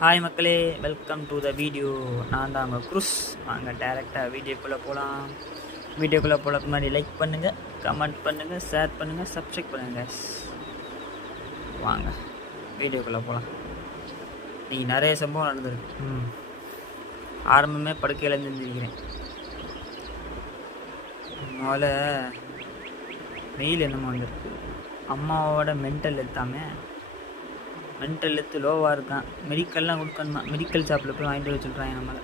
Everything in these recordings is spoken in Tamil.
ஹாய் மக்களே, வெல்கம் டு த வீடியோ. நான் தான் அவங்க குரூஸ். வாங்க டேரெக்டாக வீடியோக்குள்ளே போகலாம். வீடியோக்குள்ளே போகிறதுக்கு முன்னாடி லைக் பண்ணுங்கள், கமெண்ட் பண்ணுங்கள், ஷேர் பண்ணுங்கள், சப்ஸ்கிரைப் பண்ணுங்கள். வாங்க வீடியோக்குள்ளே போகலாம். நீ நிறைய சம்பவம் நடந்திருக்கு. ஆரம்பமே படுக்கையில் இருந்துருக்கிறேன். முதல்ல மெயில் என்னமோ வந்திருக்கு. அம்மாவோட மென்டல் ஹெல்த்து லோவாக இருக்கான். மெடிக்கல்லாம் கொடுக்கணுமா, மெடிக்கல் ஷாப்பில் போய் வாங்கிட்டு வர சொல்கிறாங்க. நம்மளை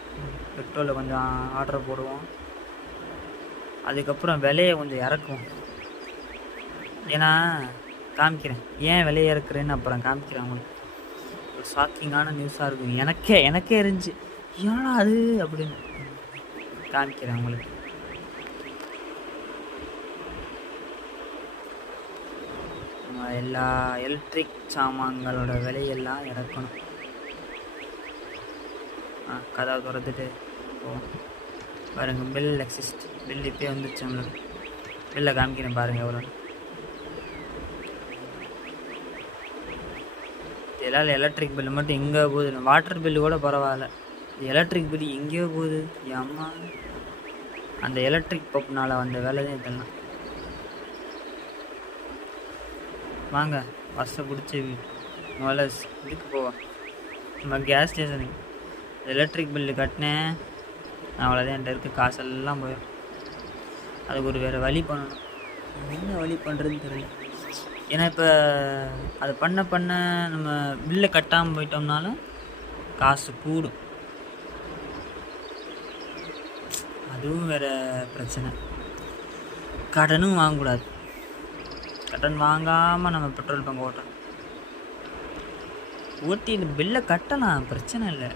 பெட்ரோலில் கொஞ்சம் ஆர்டர் போடுவோம், அதுக்கப்புறம் விலையை கொஞ்சம் இறக்குவோம். ஏன்னா காமிக்கிறேன் ஏன் விலையை இறக்குறேன்னு, அப்புறம் காமிக்கிறேன் உங்களுக்கு. ஒரு ஷாக்கிங்கான நியூஸாக இருக்கும். எனக்கே இருந்துச்சு, ஏன்னா அது அப்படின்னு காமிக்கிறேன் உங்களுக்கு. எல்லா எலக்ட்ரிக் சாமான்களோட விலையெல்லாம் இறக்கணும். கதவை திறந்துட்டு பாருங்கள். பில் எக்ஸிஸ்ட், பில் இப்போயே வந்துருச்சு. நம்மளுக்கு பில்லை காமிக்கிறேன் பாருங்கள் எவ்வளோ. இதெல்லாம் எலக்ட்ரிக் பில்லு மட்டும் எங்கே போகுது? வாட்டர் பில்லு கூட பரவாயில்ல, எலக்ட்ரிக் பில்லு எங்கேயோ போகுது. அம்மா, அந்த எலக்ட்ரிக் பப்புனால் வந்த வேலை தான் இதெல்லாம். வாங்க பஸ்ஸை பிடிச்சி முதல்ல இதுக்கு போவோம், நம்ம கேஸ் ஸ்டேஷனுக்கு. எலக்ட்ரிக் பில்லு கட்டினேன், அவ்வளோதான். என்கிட்ட இருக்க காசெல்லாம் போயிடும். அதுக்கு ஒரு வேறு வழி பண்ணணும். என்ன வழி பண்ணுறதுன்னு தெரியல. ஏன்னா இப்போ அது பண்ண நம்ம பில்லை கட்டாமல் போயிட்டோம்னாலும் காசு கூடும். அதுவும் வேறு பிரச்சனை. கடனும் வாங்கக்கூடாது. கடன் வாங்காமல் நம்ம பெட்ரோல் பங்க் ஓட்டணும். ஓட்டி இந்த பில்லை கட்டலாம், பிரச்சனை இல்லை.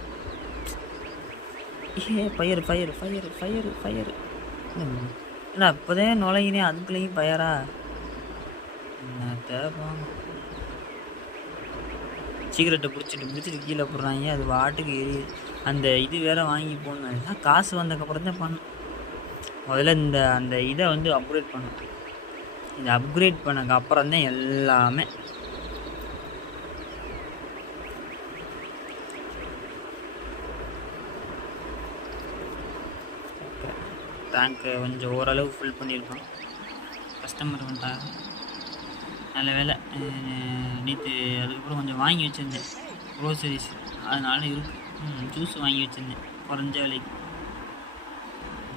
ஃபயர் இல்லை, அப்போதான் நுழையினே அதுக்குள்ளேயும் ஃபயரா? என்ன தேவைப்பாங்க. சிகரெட்டை பிடிச்சிட்டு கீழே போடுறாங்க, அது வாட்டுக்கு எரியுது. அந்த இது வேற வாங்கி போடணும். காசு வந்ததுக்கப்புறம் தான் பண்ணணும். முதல்ல அந்த இதை அப்கிரேட் பண்ணணும். இந்த அப்கிரேட் பண்ணக்கு அப்புறம் தான் எல்லாமே. டேங்க்கு கொஞ்சம் ஓரளவு ஃபுல் பண்ணியிருக்கோம். கஸ்டமர் வந்துட்டாங்க, நல்ல வேலை. நேற்று அதுக்கப்புறம் கொஞ்சம் வாங்கி வச்சுருந்தேன் க்ரோசரிஸ், அதனால இருக்குது. ஜூஸ் வாங்கி வச்சுருந்தேன் குறைஞ்ச விலைக்கு.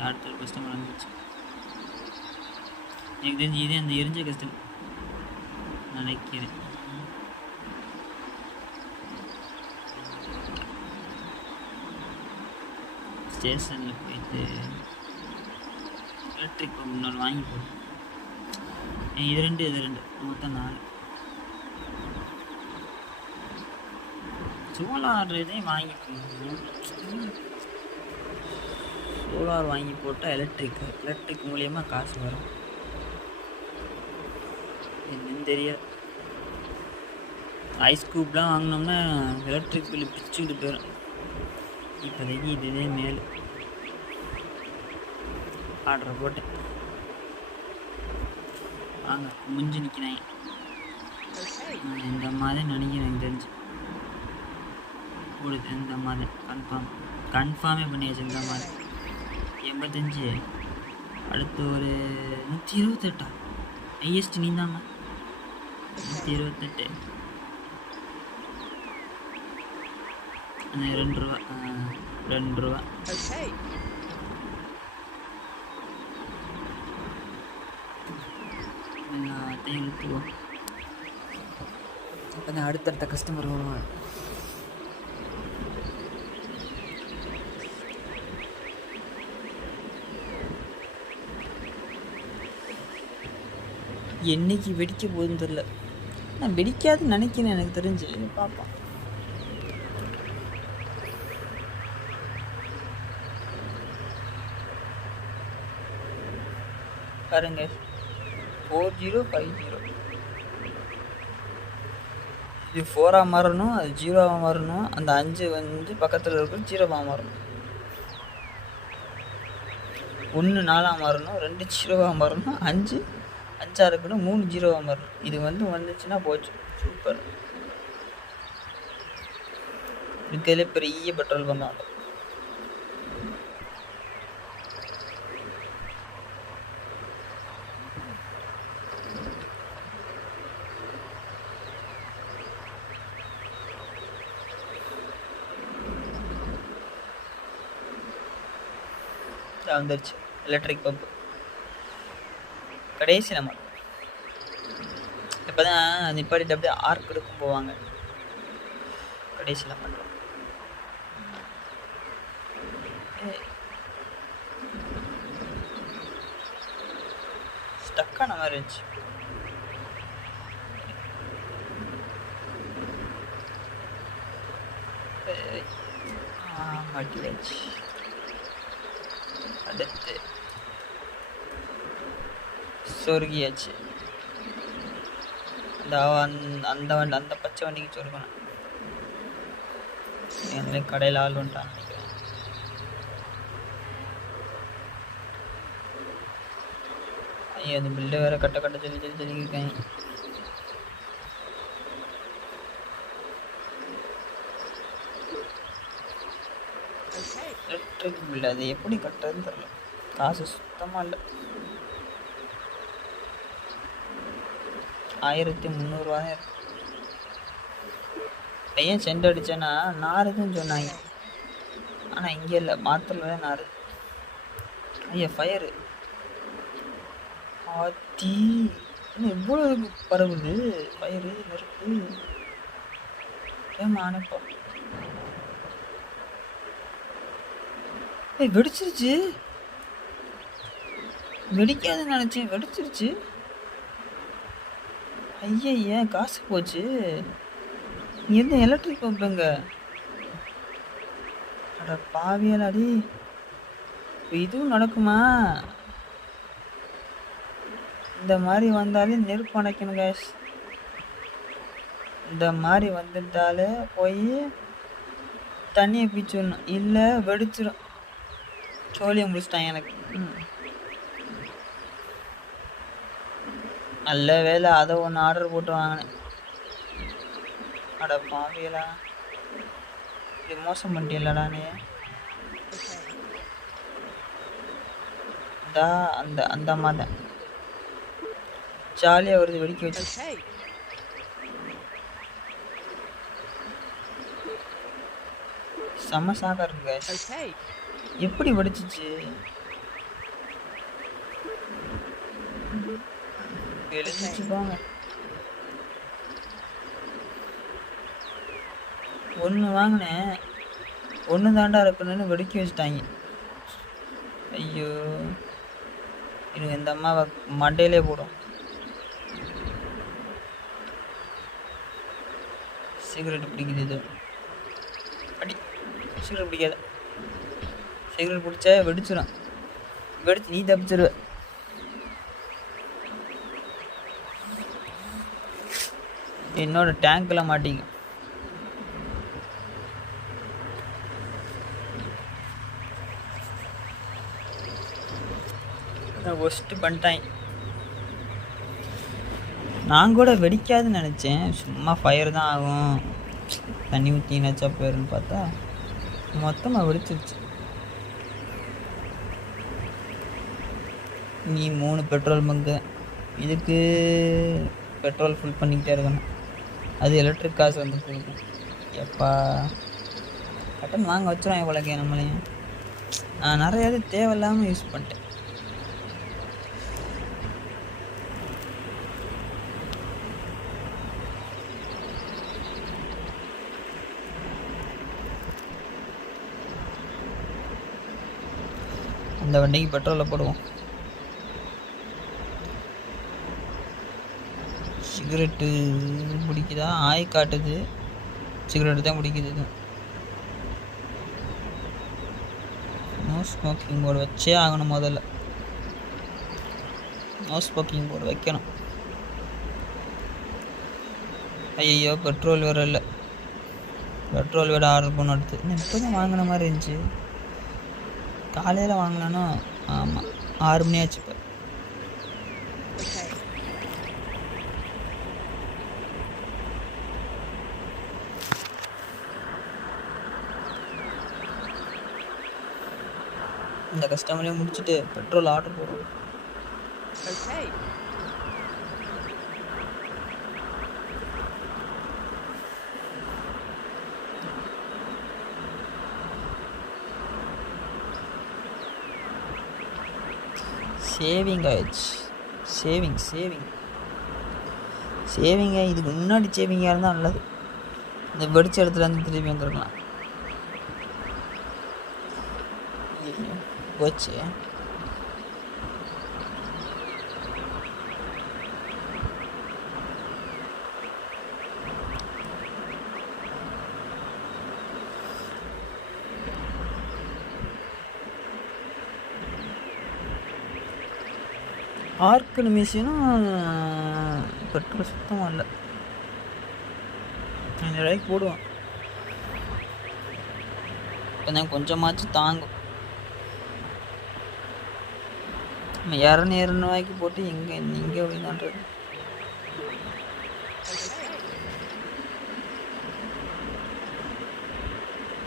அடுத்த ஒரு கஸ்டமர் வந்துச்சு. எனக்கு தெரிஞ்சு இதே அந்த எரிஞ்ச கஸ்டமர் நினைக்கிறேன். ஸ்டேஷனில் போயிட்டு எலக்ட்ரிக் பம்ப் இன்னொரு வாங்கி போடும். இது ரெண்டு மொத்தம் 4. சோலார் இதையும் வாங்கி சோலார் வாங்கி போட்டால் எலக்ட்ரிக் மூலியமாக காசு வரும். என்னன்னு தெரியாது. ஐஸ் க்யூப்லாம் வாங்கினோம்னா எலக்ட்ரிக் பில்லு பிச்சுக்கிட்டு போயிடும். இப்போதைக்கு இதுவே மேலே ஆர்டர் போட்டேன். வாங்க முடிஞ்சு நிற்கிறாங்க. இந்த மாதிரி நினைக்கிறேன். எனக்கு தெரிஞ்சு கொடுத்து இந்த மாதிரி கன்ஃபார்மே பண்ணியாச்சு. இந்த மாதிரி 85. அடுத்து ஒரு 128. ஹையஸ்ட் நீ தாங்க. 128. அந்த 2 ரூபா எல்லாத்தையும் இழுத்துவோம். அப்போ தான் அடுத்தடுத்த கஸ்டமர் வருவாங்க. என்னைக்கு வெடிக்க போகுதுன்னு தெரில. நான் வெடிக்காதுன்னு நினைக்கிறேன், எனக்கு தெரிஞ்சு. பார்ப்போம். பாருங்க, 4050. இது 4ஆக மாறணும், அது 0ஆக மாறணும். அந்த 5 பக்கத்தில் இருக்கிற 0ஆக மாறணும். 1 4ஆக மாறணும், 2 0ஆக மாறணும், 5 5ஆக இருக்கணும், 3 0ஆக மாறணும். இது வந்துச்சுன்னா போச்சு. சூப்பர். இருக்கிறதுலே பெரிய பெட்ரோல் பங்க் ஆகும். வந்துருச்சு எலக்ட்ரிக் பம்ப் கடைசி. நம்ம இப்போ தான் நிப்பாட்டிட்டு அப்படியே ஆர்க் எடுக்கும் போவாங்க. கடைசியில் பண்ணுறோம். ஸ்டக்கான மாதிரி இருந்துச்சு. மாட்டியாச்சு. அடுத்து சொருகியாச்சு. அந்த அந்த பச்சை வண்டிக்கு சொருக்கணும். எங்களை கடையில் ஆள் வந்துட்டான்னு நினைக்கிறேன். ஐயோ அந்த பில்லை வேற கட்ட சொல்லி இருக்காங்க. எலக்ட்ரிக் பில் அது எப்படி கட்டுறதுன்னு தெரியல. காசு சுத்தமாக இல்லை. 1300 தான் இருக்கு. ஏன் சென்ட் அடித்தேன்னா நாருதுன்னு சொன்னாங்க. ஆனால் இங்கே இல்லை, மாத்திரை தான் நாரு. ஐயா ஃபயரு ஆத்தி இன்னும் எவ்வளோ பரவுது ஃபயரு நெருப்பு. ஏமா அனுப்பா வெடிச்சிருச்சு. வெடிக்காதுன்னு நினச்சேன், வெடிச்சிருச்சு. ஐயா காசு போச்சு. இங்கேருந்து எலக்ட்ரிக் பம்புங்க. அட பாவியலாடி, இதுவும் நடக்குமா? இந்த மாதிரி வந்தாலே நெருப்பு அணைக்கணும் கேஸ். இந்த மாதிரி வந்துட்டாலே போய் தண்ணியை பீச்சிடணும், இல்லை வெடிச்சிடும். சோழியை முடிச்சிட்டாங்க எனக்கு. நல்ல வேலை அதை ஒன்று ஆர்டர் போட்டு வாங்கினேன். அட பாவியலா, இது மோசம் பண்ணிட்டீங்களடா நீ. அந்த அந்த மாதிரி ஜாலியாக வருது வெடிக்க வச்சு. செம்ம சாக்கா இருக்குங்க. எப்படி வெடிச்சிச்சு? எழுதிச்சு போங்க. ஒன்று வாங்கினேன், ஒன்று தாண்டா இருக்கணும்னு வெடிக்க வச்சுட்டாங்க. ஐயோ, எனக்கு இந்த அம்மாவை மண்டையிலே போடும். சிகரெட் பிடிக்குது இது. அடி சிகரெட் பிடிக்காத. சிகரெட் பிடிச்சா வெடிச்சிடும். வெடிச்சு நீ தப்பிச்சிருவ. என்னோட டேங்க்ல மாட்டிங்க. ஒஸ்ட் பண்ணிட்டாங்க. நான் கூட வெடிக்காதுன்னு நினச்சேன், சும்மா ஃபயர் தான் ஆகும், தண்ணி ஊற்றி நச்சா போயிருன்னு பார்த்தா மொத்தமாக வெடிச்சிருச்சு. நீ 3 பெட்ரோல் பங்கு, இதுக்கு பெட்ரோல் ஃபுல் பண்ணிக்கிட்டே இருக்கணும். அது எலக்ட்ரிக் காசு வந்து கொடுக்கும். எப்பா கட்டன் வாங்க வச்சுருவான் இவ்வளோக்கே நம்மளையும். நான் நிறையா இது தேவையில்லாமல் யூஸ் பண்ணிட்டேன். அந்த வண்டிக்கு பெட்ரோலை போடுவோம். சிகரெட்டு பிடிக்குதா? ஆய் காட்டுது, சிகரெட்டு தான் பிடிக்குது. இது நோ ஸ்மோக்கிங் போர்டு வச்சே ஆகணும். முதல்ல நோ ஸ்மோக்கிங் போர்டு வைக்கணும். ஐயோ பெட்ரோல் வேறு இல்லை. பெட்ரோல் வேறு ஆர்டர் பண்ண அடுத்து இப்போ தான் வாங்கின மாதிரி இருந்துச்சு. காலையில் வாங்கினானோ? ஆமாம் 6 மணி ஆச்சு. இப்போ இந்த கஸ்டமரையும் முடிச்சுட்டு பெட்ரோல் ஆர்டர் போடுவோம். Okay. சேவிங் ஆயிடுச்சு. சேவிங்க இதுக்கு முன்னாடி சேவிங்காக இருந்தால் நல்லது. இந்த வெடிச்ச இடத்துல இருந்து திரும்பி வந்துருக்கலாம். போச்சு. ஆர்க்கு மிஷினும் பெட்ரோல் சுத்தமாக இல்லை. 5 ரூபாய்க்கு போடுவான். இப்போ கொஞ்சமாச்சும் தாங்கும். நம்ம 200 ரூபாய்க்கு போட்டு எங்கே போய்தான்றது.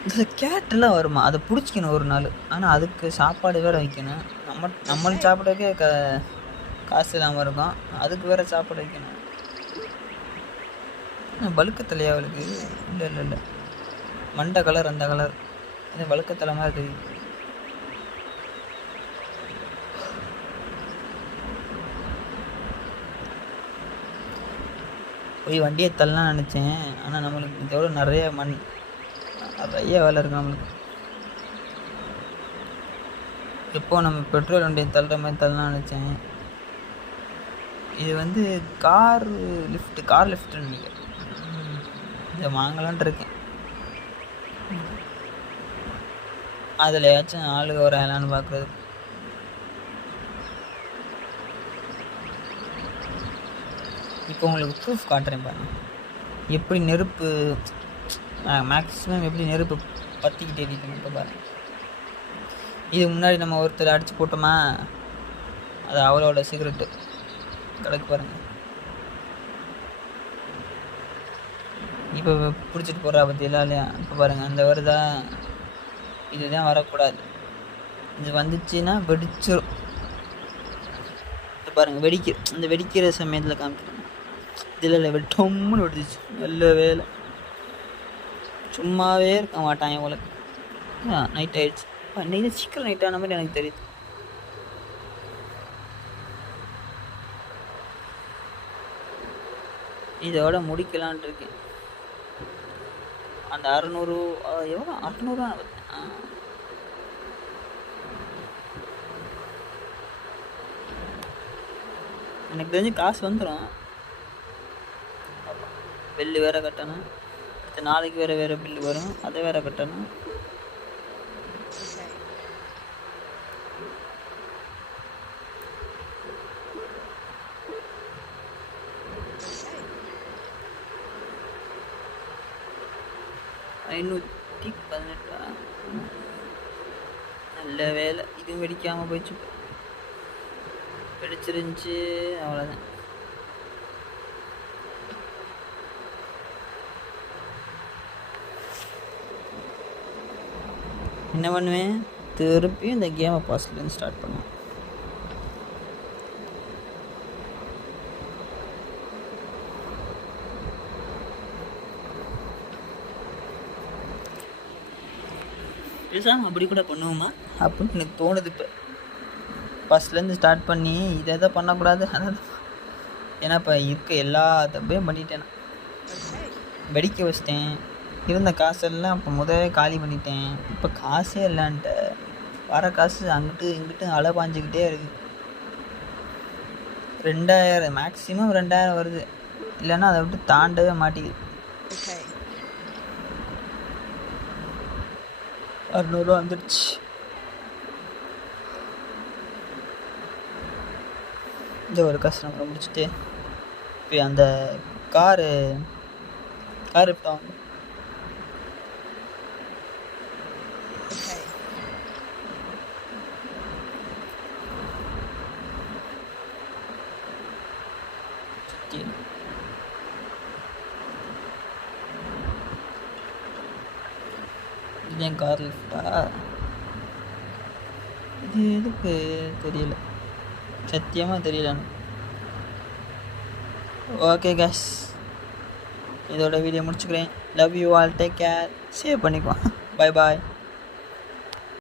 இந்த கேட்டெல்லாம் வருமா? அதை பிடிச்சிக்கணும் ஒரு நாள். ஆனால் அதுக்கு சாப்பாடு வேறு வைக்கணும். நம்மளுக்கு சாப்பிடவே காசு இல்லாமல் இருக்கும். அதுக்கு வேறு சாப்பாடு வைக்கணும். வழுக்கத்தலையா அவளுக்கு? இல்லை மண்டை கலர், அந்த கலர். இது வழுக்கத்தலை மாதிரி தெரியுது. போய் வண்டியை தள்ளலாம் நினச்சேன். ஆனால் நம்மளுக்கு இதோட நிறைய வேலை இருக்குது நம்மளுக்கு. எப்போ நம்ம பெட்ரோல் வண்டியை தள்ளுற மாதிரி தள்ளலாம் நினச்சேன். இது கார் லிஃப்ட்டுன்னு நினைக்கிறேன். இதை வாங்கலான்ட்டு இருக்கேன். அதில் ஏதாச்சும் ஆளுக வராங்களான்னு பார்க்குறது. இப்போ உங்களுக்கு ப்ரூஃப் காட்டுறேன் பாருங்க. எப்படி நெருப்பு மேக்ஸிமம் எப்படி நெருப்பு பற்றிக்கிட்டு எரியுதுன்னு இப்போ பாருங்கள். இது முன்னாடி நம்ம ஒருத்தர் அடித்து போட்டோமா, அது அவளோட சிகரெட்டு கிடக்கு பாருங்கள். இப்போ பிடிச்சிட்டு போடுறா பற்றியெல்லாம் இல்லையா? இப்போ பாருங்கள், அந்த வருதா? இதுதான் வரக்கூடாது. இது வந்துச்சுன்னா வெடிச்சிடும். இப்போ பாருங்கள், இந்த வெடிக்கிற சமயத்தில் காமிக்கிறேன். இதில் இல்லை, வெட்டோம்னு வெடிச்சிச்சு. நல்ல வேலை. சும்மாவே இருக்க மாட்டான் உங்களுக்கு. நைட் ஆகிடுச்சு. அன்றைக்கி சீக்கிரம் நைட் ஆன மாதிரி எனக்கு தெரியுது. இதோட முடிக்கலான் இருக்கேன். அந்த 600 எவ்வளோ? 600 எனக்கு தெரிஞ்சு காசு வந்துடும். பில்லு வேறு கட்டணும். அடுத்த நாளைக்கு வேறு பில்லு வரும், அதை வேறு கட்டணும். $518. நல்ல வேலை, இதுவும் வெடிக்காமல் போயிடுச்சு. வெடிச்சிருந்துச்சு, அவ்வளோதான். என்ன பண்ணுவேன்? திருப்பியும் இந்த கேமை பாஸ்ட்லேருந்து ஸ்டார்ட் பண்ணுவேன். பேசாமல் அப்படி கூட பண்ணுவோமா அப்படின்னு எனக்கு தோணுது. இப்போ ஃபஸ்ட்லேருந்து ஸ்டார்ட் பண்ணி இதை எதை பண்ணக்கூடாது, அதான். ஏன்னா இப்போ இருக்க எல்லா தப்பையும் பண்ணிட்டேன். வெடிக்க வச்சிட்டேன். இருந்த காசெல்லாம் இப்போ முதவே காலி பண்ணிட்டேன். இப்போ காசே இல்லைன்ட்டு வர காசு அங்கிட்டு இங்கிட்டு அலை பாஞ்சிக்கிட்டே இருக்குது. 2000 மேக்ஸிமம் 2000 வருது. இல்லைன்னா அதை விட்டு தாண்டவே மாட்டேங்குது. 600 வந்துடுச்சு. இந்த ஒரு கஸ்டமரை முடிச்சுட்டு இப்போ அந்த காரு இப்போ வாங்க. இதுதான் கார் லிஃப்டா? இது எதுக்கு தெரியல, சத்தியமாக தெரியல எனக்கு. ஓகே கேஸ், இதோட வீடியோ முடிச்சுக்கிறேன். Love you all, take care, save பண்ணிக்குவோம். பை பாய்.